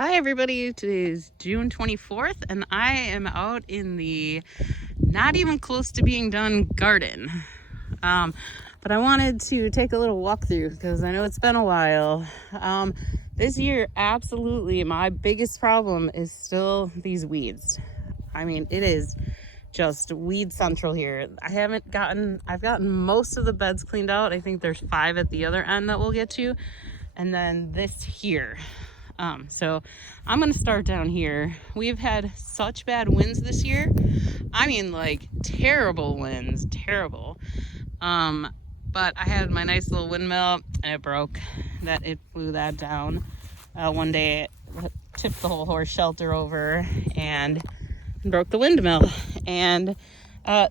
Hi everybody, today is June 24th and I am out in the not even close to being done garden. But I wanted to take a little walk through because I know it's been a while. This year, absolutely, my biggest problem is still these weeds. I mean, it is just weed central here. I've gotten most of the beds cleaned out. I think there's 5 at the other end that we'll get to. And then this here. So I'm gonna start down here. We've had such bad winds this year. I mean, like terrible winds, terrible. But I had my nice little windmill and it broke. It blew that down. One day it tipped the whole horse shelter over and broke the windmill. And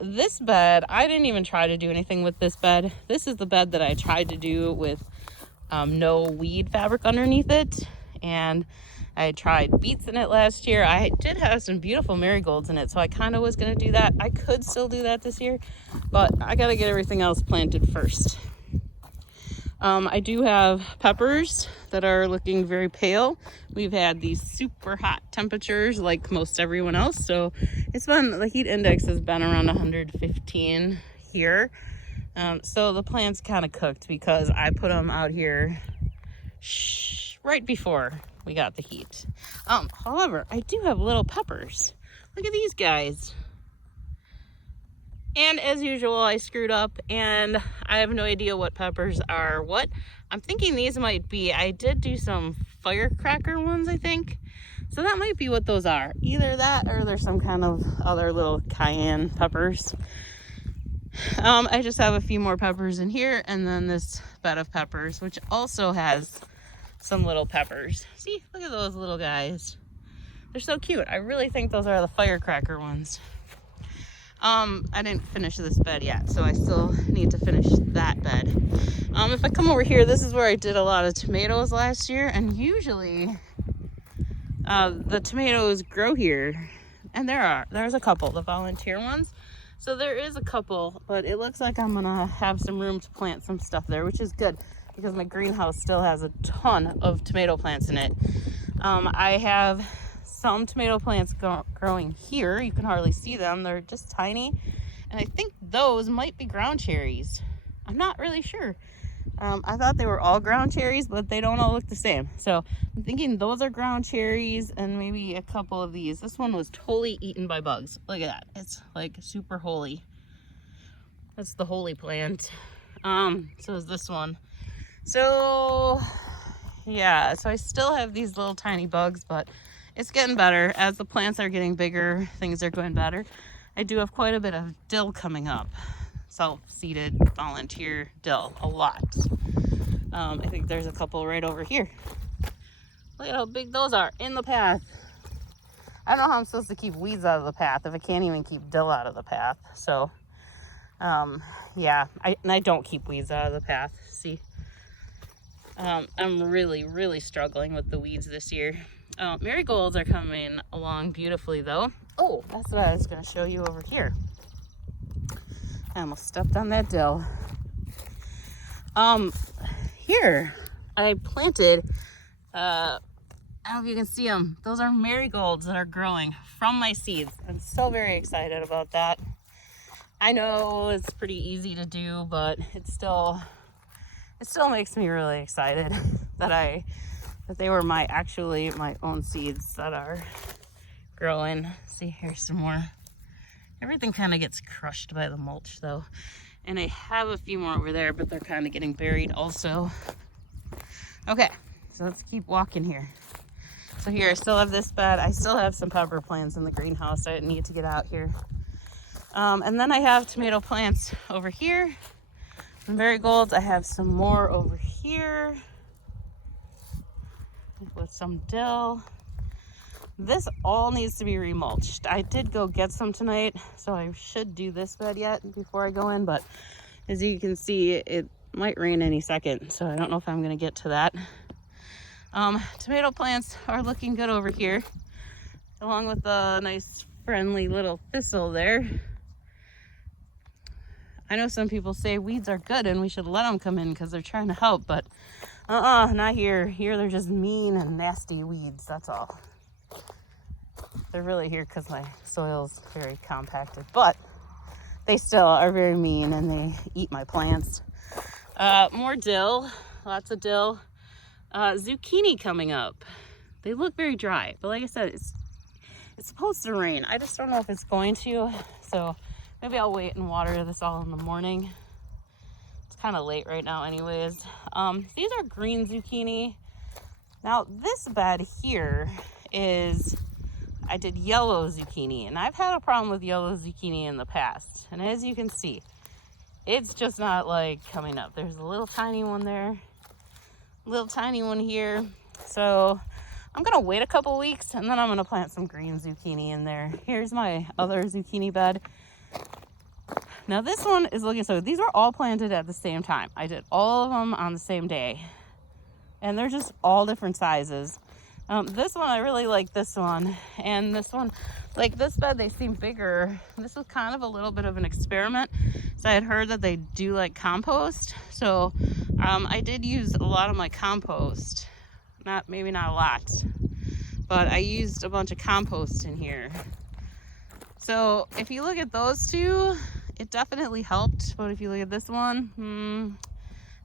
this bed, I didn't even try to do anything with this bed. This is the bed that I tried to do with no weed fabric underneath it. And I tried beets in it last year. I did have some beautiful marigolds in it, so I kind of was going to do that. I could still do that this year, but I got to get everything else planted first. I do have peppers that are looking very pale. We've had these super hot temperatures like most everyone else, so the heat index has been around 115 here. So the plant's kind of cooked because I put them out here right before we got the heat. However, I do have little peppers. Look at these guys. And as usual, I screwed up and I have no idea what peppers are what. I'm thinking these might be, I did do some firecracker ones, I think. So that might be what those are. Either that or there's some kind of other little cayenne peppers. I just have a few more peppers in here and then this bed of peppers, which also has some little peppers. See, look at those little guys. They're so cute. I really think those are the firecracker ones. I didn't finish this bed yet, so I still need to finish that bed. If I come over here, this is where I did a lot of tomatoes last year, and usually the tomatoes grow here, and there's a couple, the volunteer ones. So there is a couple, but it looks like I'm gonna have some room to plant some stuff there, which is good because my greenhouse still has a ton of tomato plants in it. I have some tomato plants growing here. You can hardly see them. They're just tiny. And I think those might be ground cherries. I'm not really sure. I thought they were all ground cherries, but they don't all look the same. So I'm thinking those are ground cherries and maybe a couple of these. This one was totally eaten by bugs. Look at that. It's like super holy. That's the holy plant. So is this one. So yeah, so I still have these little tiny bugs, but it's getting better. As the plants are getting bigger, things are going better. I do have quite a bit of dill coming up. Self-seeded volunteer dill, a lot. I think there's a couple right over here. Look at how big those are in the path. I don't know how I'm supposed to keep weeds out of the path if I can't even keep dill out of the path. So yeah, I don't keep weeds out of the path. See, I'm really struggling with the weeds this year. Marigolds are coming along beautifully though. Oh, that's what I was going to show you over here. I almost stepped on that dill. Here I planted, I don't know if you can see them. Those are marigolds that are growing from my seeds. I'm so very excited about that. I know it's pretty easy to do, but it still makes me really excited that they were my own seeds that are growing. See, here's some more. Everything kind of gets crushed by the mulch though. And I have a few more over there, but they're kind of getting buried also. Okay, so let's keep walking here. So here I still have this bed. I still have some pepper plants in the greenhouse. I need to get out here. And then I have tomato plants over here. Some marigolds. I have some more over here with some dill. This all needs to be remulched. I did go get some tonight, so I should do this bed yet before I go in, but as you can see, it might rain any second, so I don't know if I'm gonna get to that. Tomato plants are looking good over here, along with a nice friendly little thistle there. I know some people say weeds are good and we should let them come in because they're trying to help, but Not here. Here they're just mean and nasty weeds, that's all. They're really here because my soil's very compacted, but they still are very mean and they eat my plants. More dill, lots of dill. Zucchini coming up. They look very dry, but like I said, it's supposed to rain. I just don't know if it's going to, so maybe I'll wait and water this all in the morning. It's kind of late right now anyways. These are green zucchini. Now this bed here is, I did yellow zucchini, and I've had a problem with yellow zucchini in the past. And as you can see, it's just not like coming up. There's a little tiny one there, little tiny one here. So I'm gonna wait a couple weeks and then I'm gonna plant some green zucchini in there. Here's my other zucchini bed. Now this one is looking, so these were all planted at the same time. I did all of them on the same day. And they're just all different sizes. This one, I really like this one. And this one, like this bed, they seem bigger. This was kind of a little bit of an experiment. So I had heard that they do like compost. So I did use a lot of my compost. Maybe not a lot, but I used a bunch of compost in here. So if you look at those two, it definitely helped. But if you look at this one,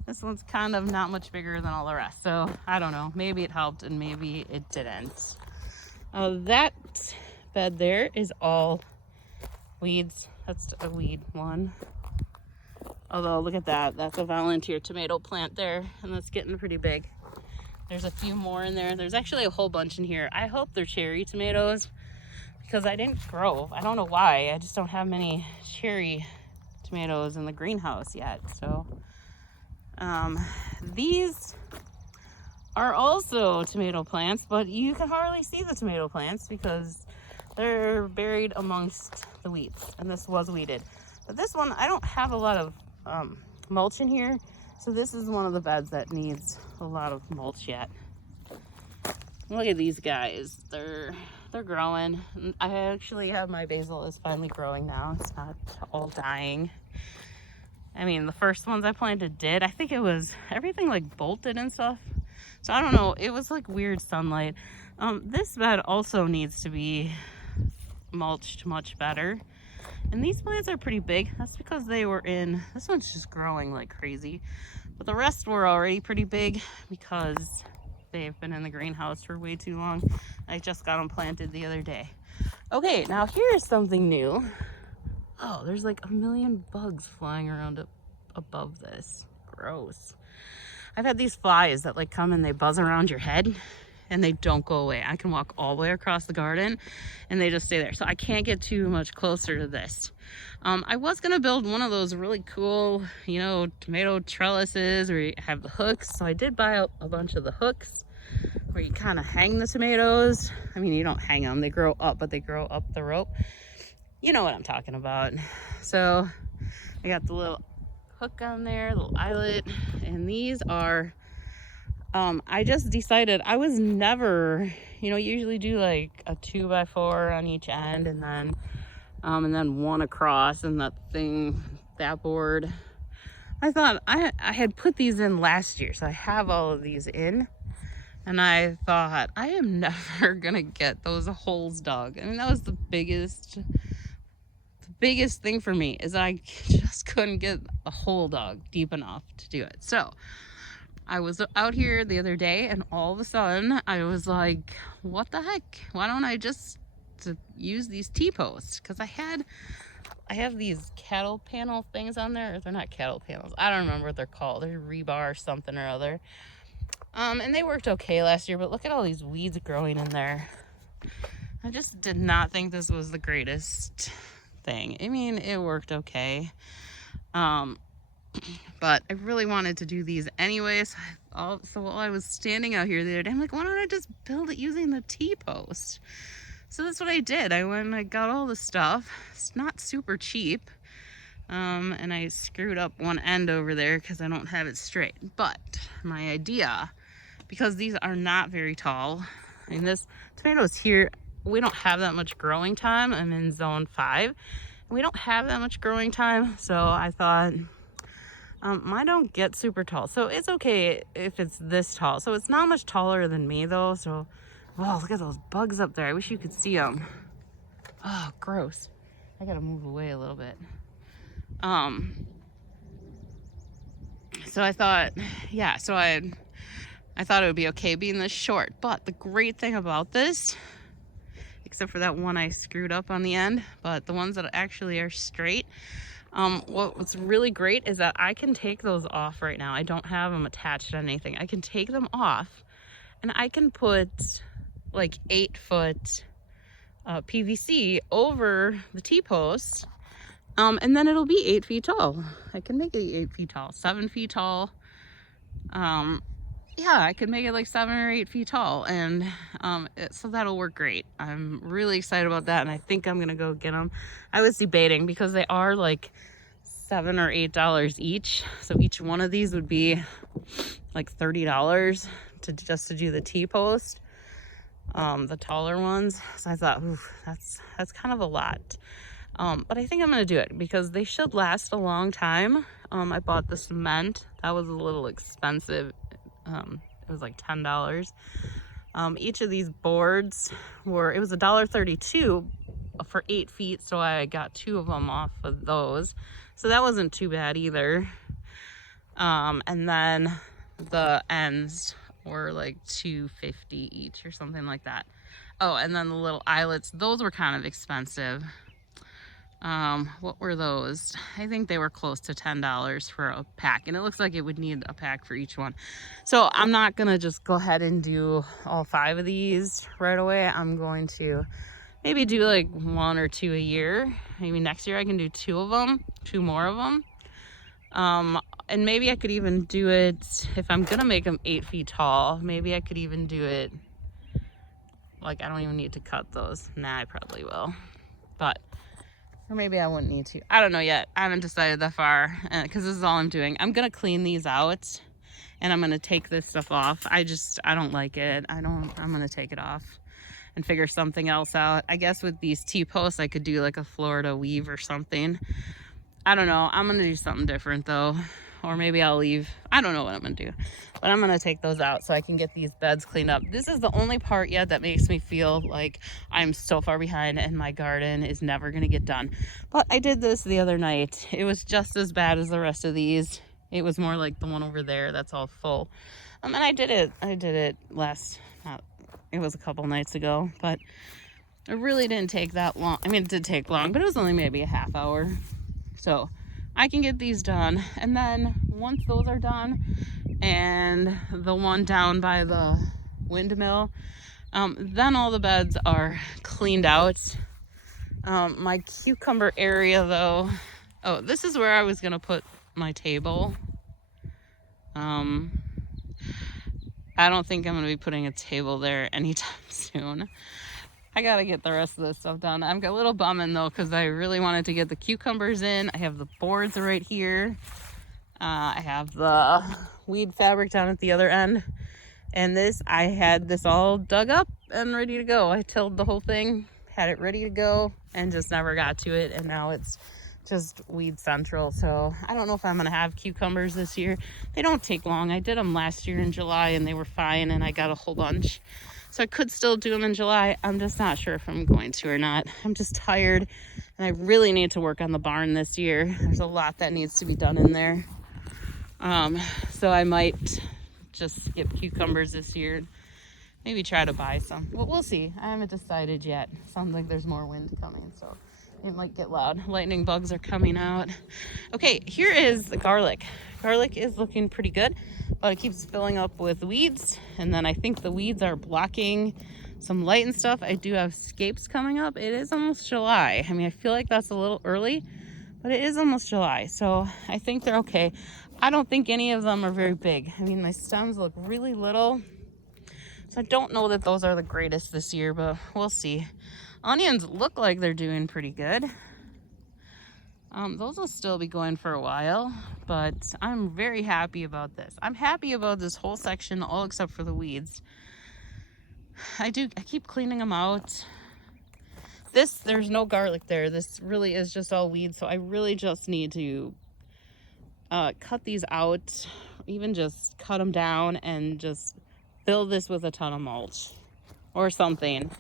this one's kind of not much bigger than all the rest. So I don't know, maybe it helped and maybe it didn't. That bed there is all weeds. That's a weed one. Although look at that, that's a volunteer tomato plant there, and that's getting pretty big. There's a few more in there. There's actually a whole bunch in here. I hope they're cherry tomatoes because I didn't grow. I don't know why. I just don't have many cherry tomatoes in the greenhouse yet. So these are also tomato plants, but you can hardly see the tomato plants because they're buried amongst the weeds, and this was weeded. But this one, I don't have a lot of mulch in here, so this is one of the beds that needs a lot of mulch yet. Look at these guys. They're growing. I actually have, my basil is finally growing now. It's not all dying. I mean, the first ones I planted did. I think it was everything like bolted and stuff. So I don't know. It was like weird sunlight. This bed also needs to be mulched much better. And these plants are pretty big. That's because they were in, this one's just growing like crazy. But the rest were already pretty big because they've been in the greenhouse for way too long. I just got them planted the other day. Okay, now here's something new. Oh, there's like a million bugs flying around up above this. Gross. I've had these flies that like come and they buzz around your head and they don't go away. I can walk all the way across the garden and they just stay there. So I can't get too much closer to this. I was gonna build one of those really cool, you know, tomato trellises where you have the hooks. So I did buy a bunch of the hooks where you kind of hang the tomatoes. I mean, you don't hang them, they grow up, but they grow up the rope. You know what I'm talking about. So I got the little hook on there, little eyelet, and these are, I just decided I was never, you know, usually do like a 2x4 on each end and then one across and that board. I thought I had put these in last year, so I have all of these in. And I thought, I am never gonna get those holes dug. I mean, that was the biggest thing for me, is I just couldn't get a hole dug deep enough to do it. So I was out here the other day and all of a sudden I was like, what the heck? Why don't I just use these T-posts? Because I have these cattle panel things on there. They're not cattle panels. I don't remember what they're called. They're rebar something or other. And they worked okay last year, but look at all these weeds growing in there. I just did not think this was the greatest thing. I mean, it worked okay. But I really wanted to do these anyways. So while I was standing out here the other day, I'm like, why don't I just build it using the T-post? So that's what I did. I went and I got all the stuff. It's not super cheap. And I screwed up one end over there because I don't have it straight. But my idea, because these are not very tall, I mean, this tomatoes here, we don't have that much growing time. I'm in zone 5. We don't have that much growing time. So I thought Mine don't get super tall, so it's okay if it's this tall. So it's not much taller than me though. So, oh, look at those bugs up there. I wish you could see them. Oh, gross. I gotta move away a little bit. So I thought, yeah, so I thought it would be okay being this short. But the great thing about this, except for that one I screwed up on the end, but the ones that actually are straight, what's really great is that I can take those off right now. I don't have them attached to anything. I can take them off and I can put like 8-foot PVC over the T-post, and then it'll be 8 feet tall. I can make it 8 feet tall, 7 feet tall. Yeah, I could make it like 7 or 8 feet tall, and so that'll work great. I'm really excited about that, and I think I'm gonna go get them. I was debating because they are like $7 or $8 each, so each one of these would be like $30 to do the T-post, the taller ones. So I thought, ooh, that's kind of a lot. But I think I'm gonna do it because they should last a long time. I bought the cement. That was a little expensive. It was like $10. Each of these boards it was $1.32 for 8 feet, so I got 2 of them off of those, so that wasn't too bad either. And then the ends were like $2.50 each or something like that. Oh, and then the little eyelets, those were kind of expensive. What were those? I think they were close to $10 for a pack, and it looks like it would need a pack for each one. So I'm not gonna just go ahead and do all 5 of these right away. I'm going to maybe do like 1 or 2 a year. Maybe next year I can do 2 of them, 2 more of them. And maybe I could even do it, if I'm gonna make them 8 feet tall, maybe I could even do it like, I don't even need to cut those. Nah, I probably will, but or maybe I wouldn't need to. I don't know yet. I haven't decided that far because this is all I'm doing. I'm gonna clean these out and I'm gonna take this stuff off. I don't like it. I'm gonna take it off and figure something else out. I guess with these T-posts I could do like a Florida weave or something. I don't know. I'm gonna do something different though. Or maybe I'll leave. I don't know what I'm gonna do. But I'm gonna take those out so I can get these beds cleaned up. This is the only part yet that makes me feel like I'm so far behind and my garden is never gonna get done. But I did this the other night. It was just as bad as the rest of these. It was more like the one over there that's all full. And I did it it was a couple nights ago, but it really didn't take that long. I mean, it did take long, but it was only maybe a half hour. So I can get these done, and then once those are done and the one down by the windmill, then all the beds are cleaned out. My cucumber area though, oh, this is where I was gonna put my table. I don't think I'm gonna be putting a table there anytime soon. I gotta get the rest of this stuff done. I'm a little bumming though because I really wanted to get the cucumbers in. I have the boards right here. I have the weed fabric down at the other end. And I had this all dug up and ready to go. I tilled the whole thing, had it ready to go, and just never got to it. And now it's just weed central. So I don't know if I'm gonna have cucumbers this year. They don't take long. I did them last year in July and they were fine, and I got a whole bunch. So I could still do them in July. I'm just not sure if I'm going to or not. I'm just tired, and I really need to work on the barn this year. There's a lot that needs to be done in there. So I might just skip cucumbers this year. Maybe try to buy some. Well, we'll see. I haven't decided yet. Sounds like there's more wind coming, so it might get loud. Lightning bugs are coming out. Okay, here is the garlic. Garlic is looking pretty good, but it keeps filling up with weeds, and then I think the weeds are blocking some light and stuff. I do have scapes coming up. It is almost July. I mean, I feel like that's a little early, but it is almost July, so I think they're okay. I don't think any of them are very big. I mean, my stems look really little, so I don't know that those are the greatest this year, but we'll see. Onions look like they're doing pretty good. Those will still be going for a while, but I'm very happy about this. I'm happy about this whole section, all except for the weeds. I keep cleaning them out. There's no garlic there. This really is just all weeds, so I really just need to cut these out, even just cut them down and just fill this with a ton of mulch or something.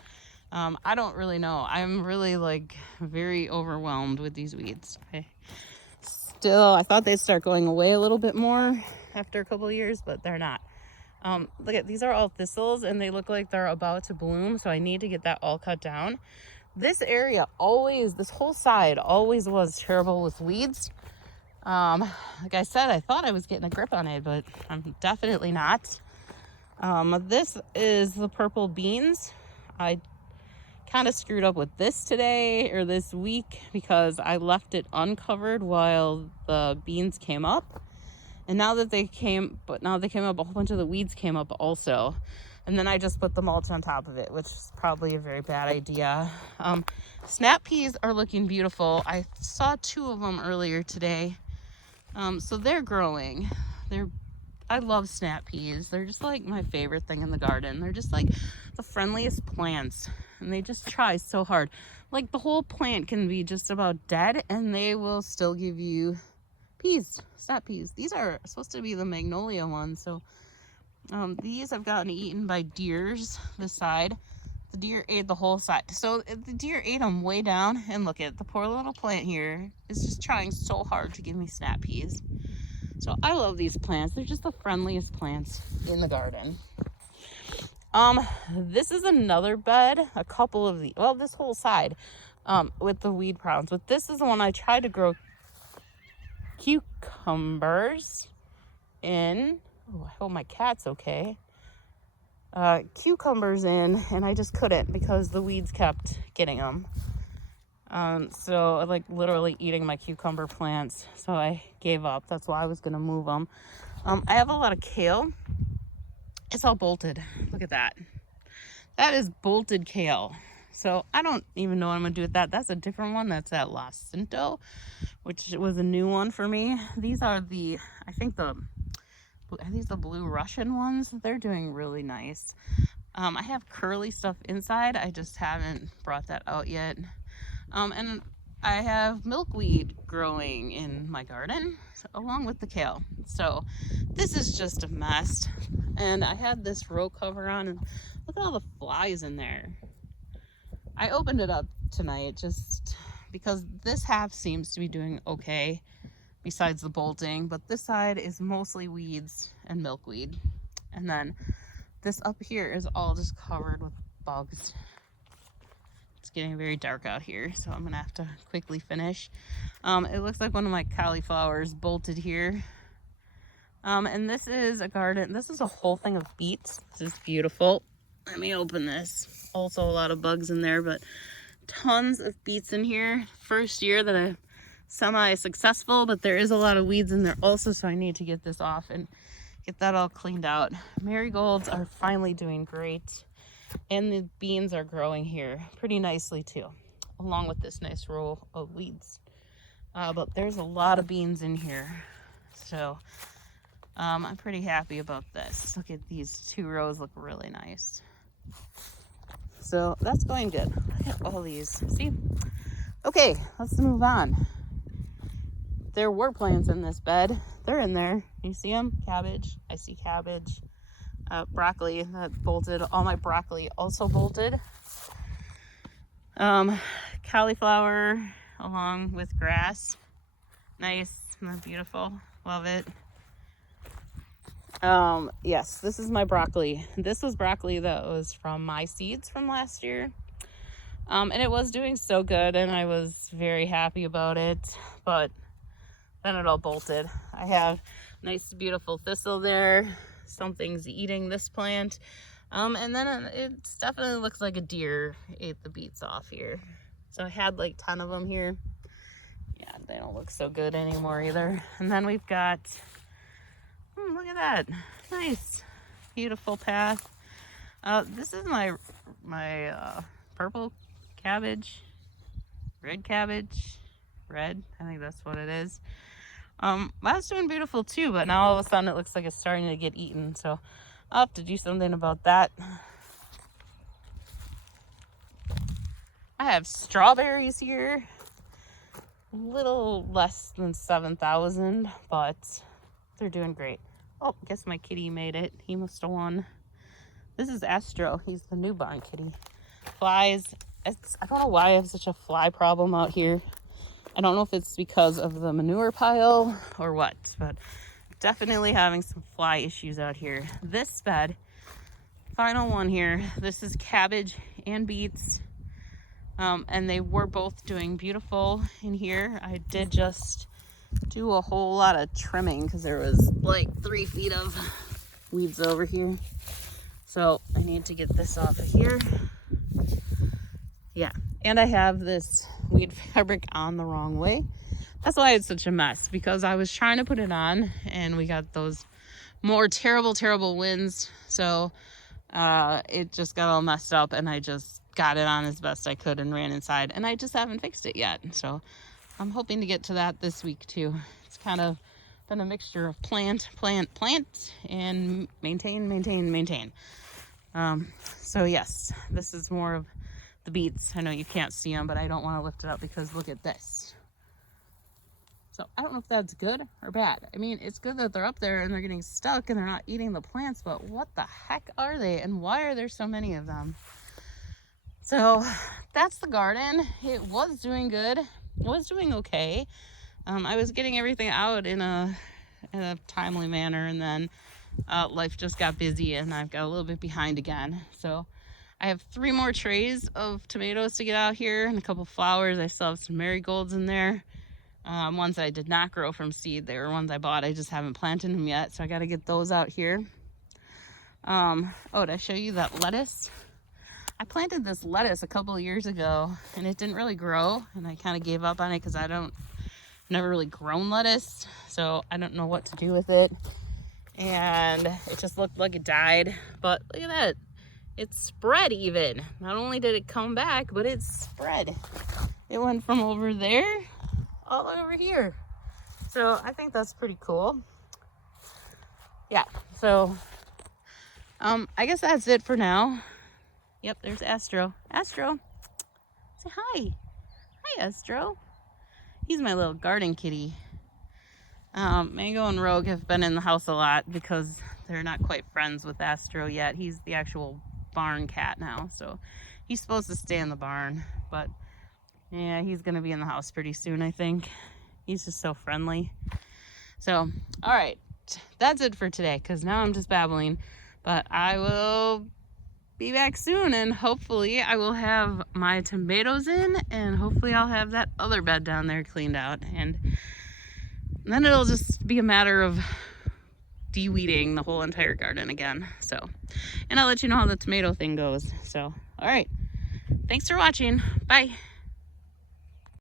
I don't really know. I'm really like very overwhelmed with these weeds. I thought they'd start going away a little bit more after a couple of years, but they're not. Look at, these are all thistles and they look like they're about to bloom. So I need to get that all cut down. This area this whole side always was terrible with weeds. Like I said, I thought I was getting a grip on it, but I'm definitely not. This is the purple beans. I kind of screwed up with this today or this week because I left it uncovered while the beans came up. And now they came up, a whole bunch of the weeds came up also. And then I just put the mulch on top of it, which is probably a very bad idea. Snap peas are looking beautiful. I saw 2 of them earlier today. So they're growing. I love snap peas. They're just like my favorite thing in the garden. They're just like the friendliest plants and they just try so hard. Like the whole plant can be just about dead and they will still give you peas, snap peas. These are supposed to be the magnolia ones. So these have gotten eaten by deers this side. The deer ate the whole side. So the deer ate them way down and look at the poor little plant here is just trying so hard to give me snap peas. So I love these plants. They're just the friendliest plants in the garden. This is another bed, a couple of this whole side with the weed problems. But this is the one I tried to grow cucumbers in. Oh, I hope my cat's okay. Cucumbers in, and I just couldn't because the weeds kept getting them. So like literally eating my cucumber plants. So I gave up. That's why I was gonna move them. I have a lot of kale. It's all bolted. Look at that. That is bolted kale. So I don't even know what I'm gonna do with that. That's a different one. That's at La Cinto, which was a new one for me. These are the blue Russian ones. They're doing really nice. I have curly stuff inside. I just haven't brought that out yet. And I have milkweed growing in my garden along with the kale. So this is just a mess. And I had this row cover on and look at all the flies in there. I opened it up tonight just because this half seems to be doing okay besides the bolting, but this side is mostly weeds and milkweed. And then this up here is all just covered with bugs. It's getting very dark out here, so I'm gonna have to quickly finish. It looks like one of my cauliflowers bolted here. And this is a garden. This is a whole thing of beets. This is beautiful. Let me open this. Also a lot of bugs in there, but tons of beets in here. First year that I'm semi-successful, but there is a lot of weeds in there also, so I need to get this off and get that all cleaned out. Marigolds are finally doing great. And the beans are growing here pretty nicely too, along with this nice row of weeds. But there's a lot of beans in here. So I'm pretty happy about this. Look at these 2 rows, look really nice. So that's going good. Look at all these. See? Okay, let's move on. There were plants in this bed. They're in there. You see them? Cabbage. I see cabbage. Broccoli that bolted. All my broccoli also bolted. Cauliflower along with grass. Nice. Beautiful. Love it. Yes, this is my broccoli. This was broccoli that was from my seeds from last year. And it was doing so good and I was very happy about it, but then it all bolted. I have nice beautiful thistle there. Something's eating this plant. And then it definitely looks like a deer ate the beets off here. So I had like 10 of them here. Yeah, they don't look so good anymore either. And then we've got, look at that. Nice, beautiful path. This is my purple cabbage, red cabbage, red. I think that's what it is. That's doing beautiful too, but now all of a sudden it looks like it's starting to get eaten. So I'll have to do something about that. I have strawberries here. little less than 7,000, but they're doing great. Oh, guess my kitty made it. He must have won. This is Astro. He's the new barn kitty. Flies. I don't know why I have such a fly problem out here. I don't know if it's because of the manure pile or what, but definitely having some fly issues out here. This bed, final one here, this is cabbage and beets. And they were both doing beautiful in here. I did just do a whole lot of trimming because there was like 3 feet of weeds over here. So I need to get this off of here. Yeah, and I have this weed fabric on the wrong way. That's why it's such a mess, because I was trying to put it on and we got those more terrible winds. So it just got all messed up, and I just got it on as best I could and ran inside, and I just haven't fixed it yet. So I'm hoping to get to that this week too. It's kind of been a mixture of plant, and maintain. So yes, this is more of the beets. I know you can't see them, but I don't want to lift it up because look at this. So I don't know if that's good or bad. I mean, it's good that they're up there and they're getting stuck and they're not eating the plants, but what the heck are they and why are there so many of them? So that's the garden. It was doing good. It was doing okay. I was getting everything out in a timely manner, and then life just got busy and I've got a little bit behind again. So I have 3 more trays of tomatoes to get out here and a couple flowers. I still have some marigolds in there. Ones I did not grow from seed. They were ones I bought. I just haven't planted them yet. So I got to get those out here. Oh, did I show you that lettuce? I planted this lettuce a couple of years ago and it didn't really grow. And I kind of gave up on it because never really grown lettuce. So I don't know what to do with it. And it just looked like it died. But look at that. It spread even. Not only did it come back, but it spread. It went from over there all over here. So I think that's pretty cool. Yeah, so I guess that's it for now. Yep, there's Astro. Astro, say hi. Hi, Astro. He's my little garden kitty. Mango and Rogue have been in the house a lot because they're not quite friends with Astro yet. He's the actual barn cat now, so he's supposed to stay in the barn, but yeah, he's gonna be in the house pretty soon, I think. He's just so friendly. So all right, that's it for today, because now I'm just babbling, but I will be back soon, and hopefully I will have my tomatoes in, and hopefully I'll have that other bed down there cleaned out, and then it'll just be a matter of de-weeding the whole entire garden again. So, and I'll let you know how the tomato thing goes. So, all right. Thanks for watching. Bye.